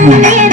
嗯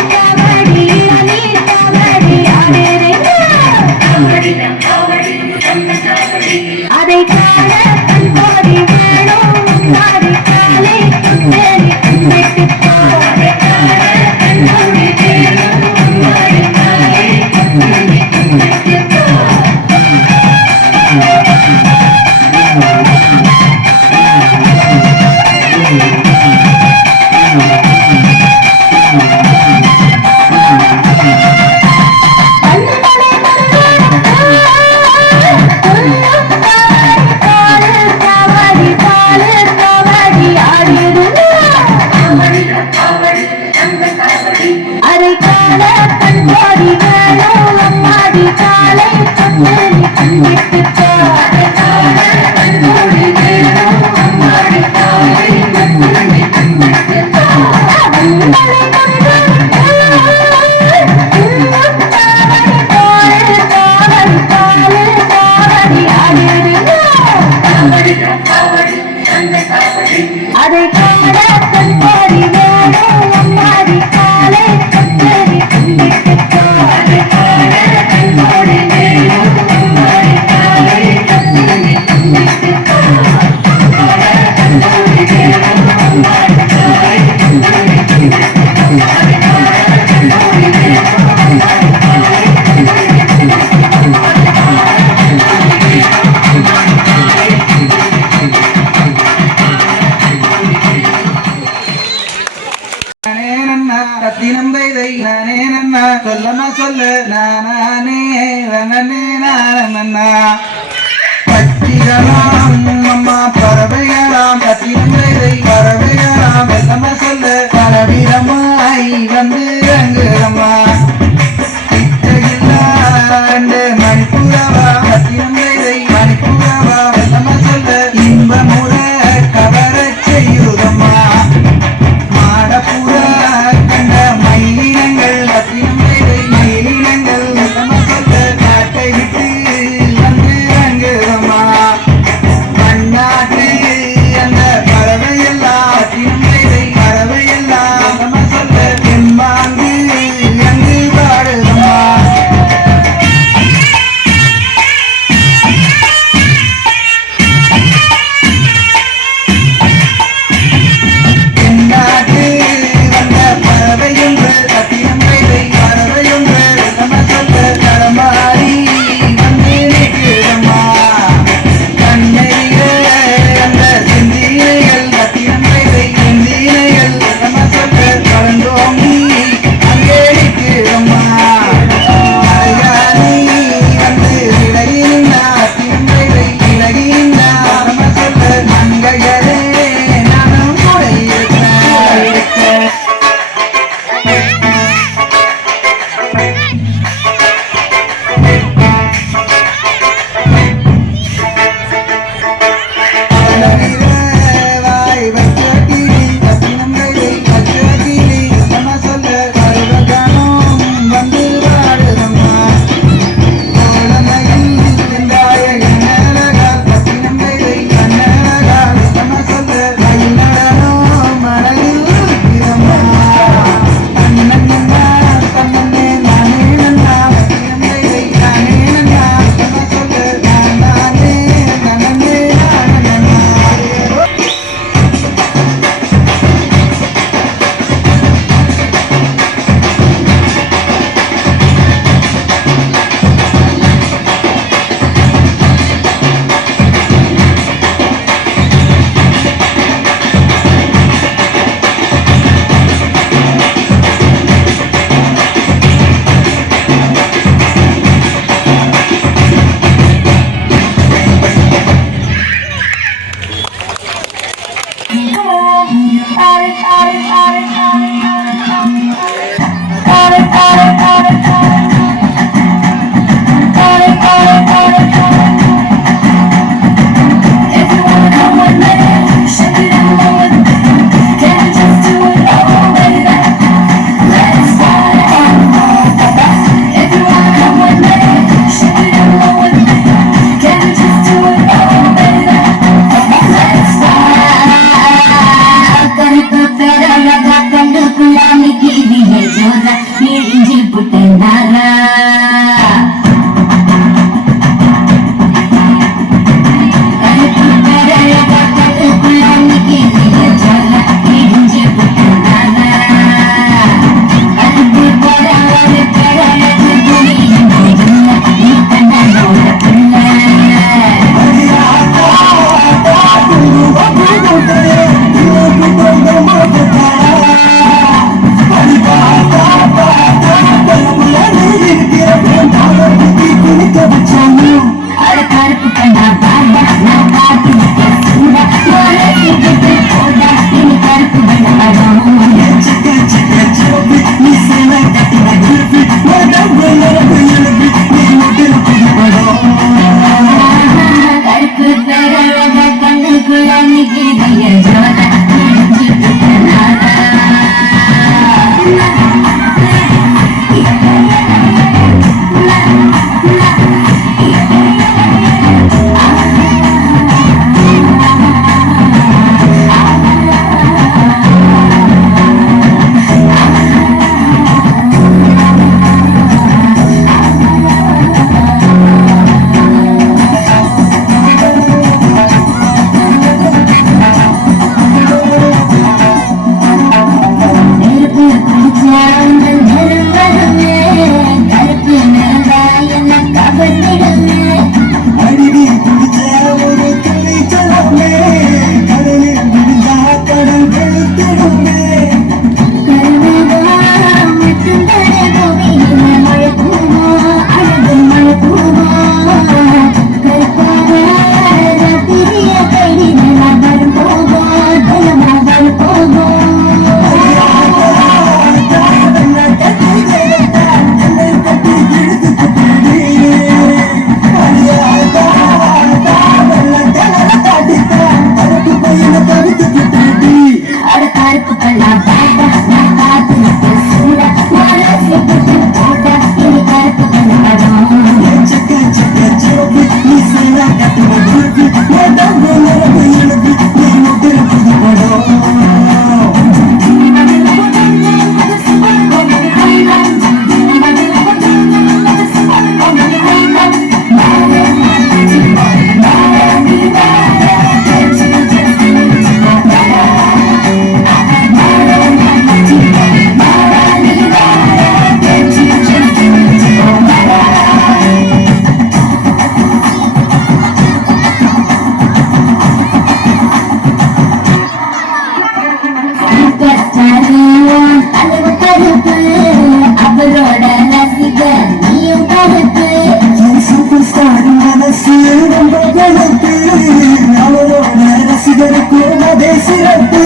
சிறப்பு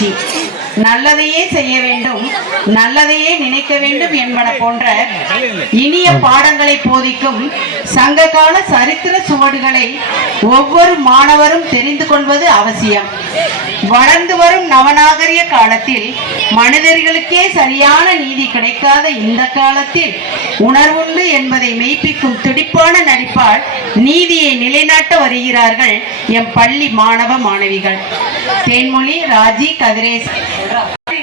தவறாத நல்லதையே செய்ய வேண்டும் நல்லதையே நினைக்க வேண்டும் என்பன போன்ற இனிய பாடங்களை போதிக்கும் சங்ககால சரித்திர சுவடுகளை ஒவ்வொரு மாணவரும் தெரிந்து கொள்வது அவசியம். வளர்ந்து வரும் நவநாகரிக காலத்தில் மனிதர்களுக்கே சரியான நீதி கிடைக்காத இந்த காலத்தில் உணர்வுண்டு என்பதை மெய்ப்பிக்கும் துடிப்பான நடிப்பால் நீதியை நிலைநாட்ட வருகிறார்கள் எம் பள்ளி மாணவ மாணவிகள். தேன்மொழி ராஜி கதிரேஷ்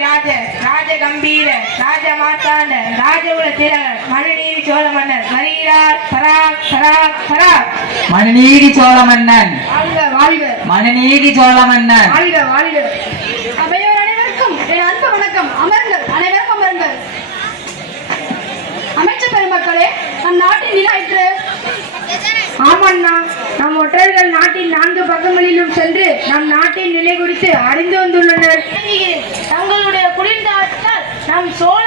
ராஜ ராஜ கம்பீர ராஜ மாத்தாண்ட ராஜகுல திலகர் மனுநீதி சோழ மன்னர் மனுநீதி சோழ மன்னன் வாழ்க வாழ்க மனுநீதி சோழ மன்னன் வாழ்க வாழ்க அவையோர் அனைவருக்கும் என் அன்பு வணக்கம். அமருங்கள் அனைவரும் அமருங்கள். அமைச்சர் பெருமக்களே நம் நாட்டின் நிலாயிற்று ஆமண்ணா நம் ஒற்றர்கள் நாட்டின் நான்கு பக்கங்களிலும் சென்று நம் நாட்டின் நிலை குறித்து அறிந்து வந்துள்ளனர். தங்களுடைய குளிர்ந்த நம் சோழ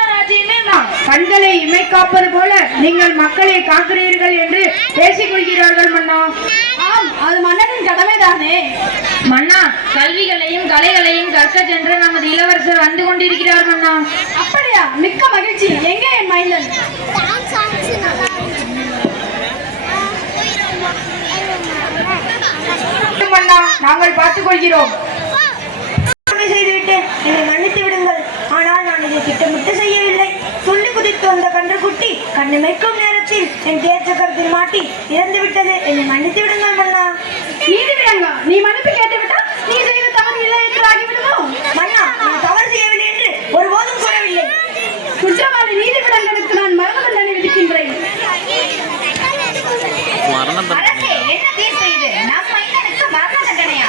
கண்களை இமை காப்பது போல நீங்கள் மக்களை காக்கிறீர்கள் என்று பேசிக் கொள்கிறார்கள் மன்னா. ஆம் அது மன்னனின் கடமைதானே மன்னா கல்விகளையும் கலைகளையும் கற்க சென்று நமது இளவரசர் வந்து கொண்டிருக்கிறார் மன்னா. அப்படியா? மிக்க மகிழ்ச்சி. எங்கே என் மைந்தன்? மன்னா நாங்கள் பார்த்துக் கொள்கிறோம் செய்துவிட்டேன் என்னை மன்னித்து விடுங்கள். ஆனால் நான் இதை திட்டமிட்டு செய்யவில்லை துள்ளி குதித்து வந்த கன்றுக்குட்டி கண்ணிமைக்கும் நேரத்தில் என் தேர்ச்சக்கரத்தில் மாட்டி இறந்து விட்டது. என்னை மன்னித்து விடுங்கள் மன்னா. நீதி விடங்கா நீ மன்னிப்பு கேட்டுவிட்டால் நீ செய்த தவறு இல்லை என்று ஆகிவிடுமோ? மன்னா நான் தவறு செய்யவில்லை என்று ஒருபோதும் கூறவில்லை குற்றவாளி நீதி விடங்களுக்கு நான் மரண தண்டனை விதிக்கின்றேன் அரசே என்ன தீர்ப்பு இது நம் மைந்தனுக்கு மரண தண்டனையா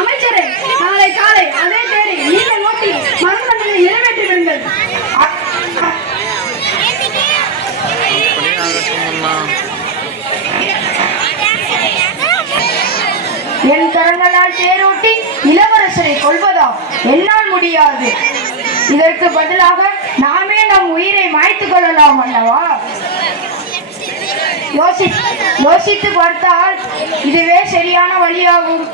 அமைச்சரே நாளை காலை அதே தேதி நீங்கள் நோக்கி மரண தண்டனை நிறைவேற்றி விடுங்கள் என் கரங்களால் தேரோட்டி இளவரசரை கொல்வதா என்னால் முடியாது. இதற்கு பதிலாக நாமே நம் உயிரை மாய்த்துக் கொள்ளலாம் அல்லவா? யோசி யோசித்து பார்த்தால் இதுவே சரியான வழியாகும்.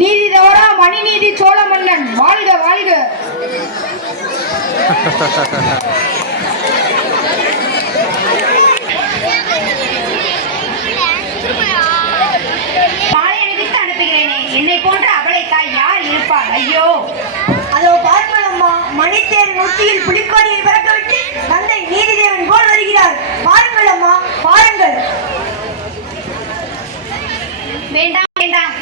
நீதி தவறா மணி நீதி சோழ மன்னன் வாழ்க வாழ்க. உச்சியில் புலிக்கோடியை பறக்கவிட்டு தந்தை நீதிதேவன் போல் வருகிறார். பாருங்கள் அம்மா பாருங்கள் வேண்டாம் வேண்டாம்.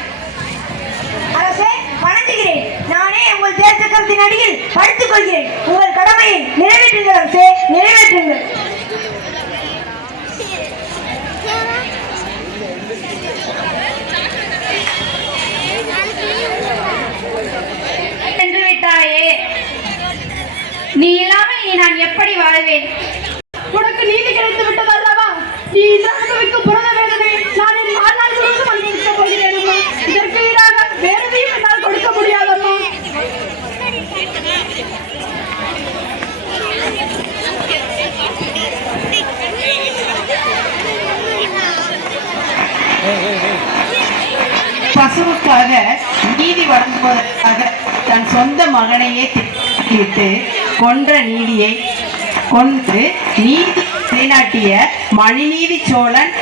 அரசே வணங்குகிறேன். நானே உங்கள் தேச கருத்தின் அடியில் படுத்துக் கொள்கிறேன் உங்கள் கடமையை நிறைவேற்றுங்கள் அரசே நிறைவேற்றுங்கள். மக்களுக்காக நீதி வழங்குவதற்காக தன் சொந்த மகனையே திட்டிவிட்டு கொன்ற நீதியை கொன்று நீதி நிலைநாட்டிய மணிநீதி சோழன்